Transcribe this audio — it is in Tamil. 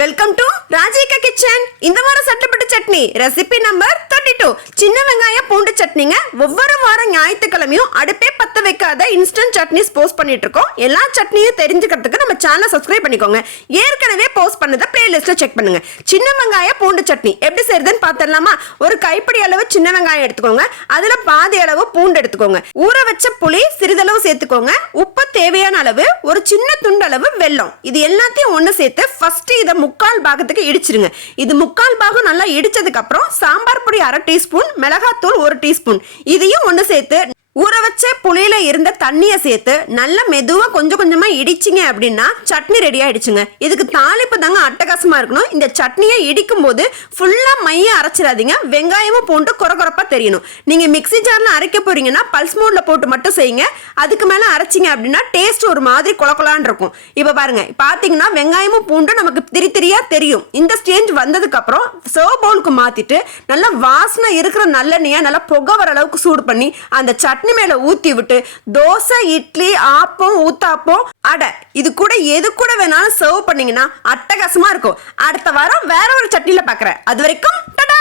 Welcome to Rajika kitchen. இந்த வாரம் சட்டப்பட்டு சட்னி ரெசிபி நம்பர் 32 சின்ன வெங்காய பூண்டு சட்னிங்க. ஒவ்வொரு வாரம் ஞாயிற்றுக்கிழமையும் அடுப்பே பத்த வைக்காத இன்ஸ்டன்ட் சட்னிஸ் போஸ்ட் பண்ணிட்டு இருக்கோம். எல்லா சட்னியும் தெரிஞ்சுக்கிறதுக்கு நம்ம சேனலை சப்ஸ்கிரைப் பண்ணிக்கோங்க. ஏற்கனவே போஸ்ட் பண்ணத பிளேலிஸ்ட்ல செக் பண்ணுங்க. சின்ன வெங்காய பூண்டு சட்னி எப்படி செய்யறதுன்னு பார்த்துடலாமா? ஒரு கைப்பிடி அளவு சின்ன வெங்காயம் எடுத்துக்கோங்க. அதுல பாதி அளவு பூண்டு எடுத்துக்கோங்க. ஊற வச்ச புளி சிறிதளவு சேர்த்துக்கோங்க. உப்பு தேவையான அளவு, ஒரு சின்ன துண்டு அளவு வெல்லம். இது எல்லாத்தையும் ஒன்று சேர்த்து ஃபர்ஸ்ட் இதை முக்கால் பாகத்துக்கு இடிச்சிருங்க. இது முக்கால் பாகம் நல்லா இடிச்சதுக்கு அப்புறம் சாம்பார் பொடி 1/2 டீஸ்பூன், மிளகாத்தூள் 1 டீஸ்பூன் இதையும் ஒன்று சேர்த்து ஊற வச்ச புளியில இருந்த தண்ணியை சேர்த்து நல்லா மெதுவா கொஞ்சம் கொஞ்சமா இடிச்சிங்க அப்படின்னா சட்னி ரெடி ஆயிடுச்சுங்க. இதுக்கு தாளிப்பு தாங்க அட்டகாசமா இருக்கணும். இந்த சட்னியை இடிக்கும் போது ஃபுல்லா மைய அரைச்சிடாதீங்க. வெங்காயமும் பூண்டு கொரகொரப்பா தெரியணும். நீங்க மிக்ஸி ஜார்ல அரைக்க போறீங்கன்னா பல்ஸ் மோட்ல போட்டு மட்டும் செய்யுங்க. அதுக்கு மேல அரைச்சிங்க அப்படின்னா டேஸ்ட் ஒரு மாதிரி கொலகொலான்னு இருக்கும். இப்ப பாருங்க, பாத்தீங்கன்னா வெங்காயமும் பூண்டு நமக்கு திரியா தெரியும். இந்த ஸ்டேஜ் வந்ததுக்கு அப்புறம் சர்வ் பவுலுக்கு மாத்திட்டு நல்லா வாசனை இருக்கிற நல்லெண்ணெயை நல்லா புகை வர அளவுக்கு சூடு பண்ணி அந்த சட்னி மேல ஊத்தி விட்டு தோசை, இட்லி, ஆப்பம், ஊத்தாப்பம், அடை இது கூட எது கூட வேணாலும் சர்வ் பண்ணீங்கன்னா அட்டகாசமா இருக்கும். அடுத்த வாரம் வேற ஒரு சட்னியில பாக்குறேன். அது வரைக்கும் டாடா.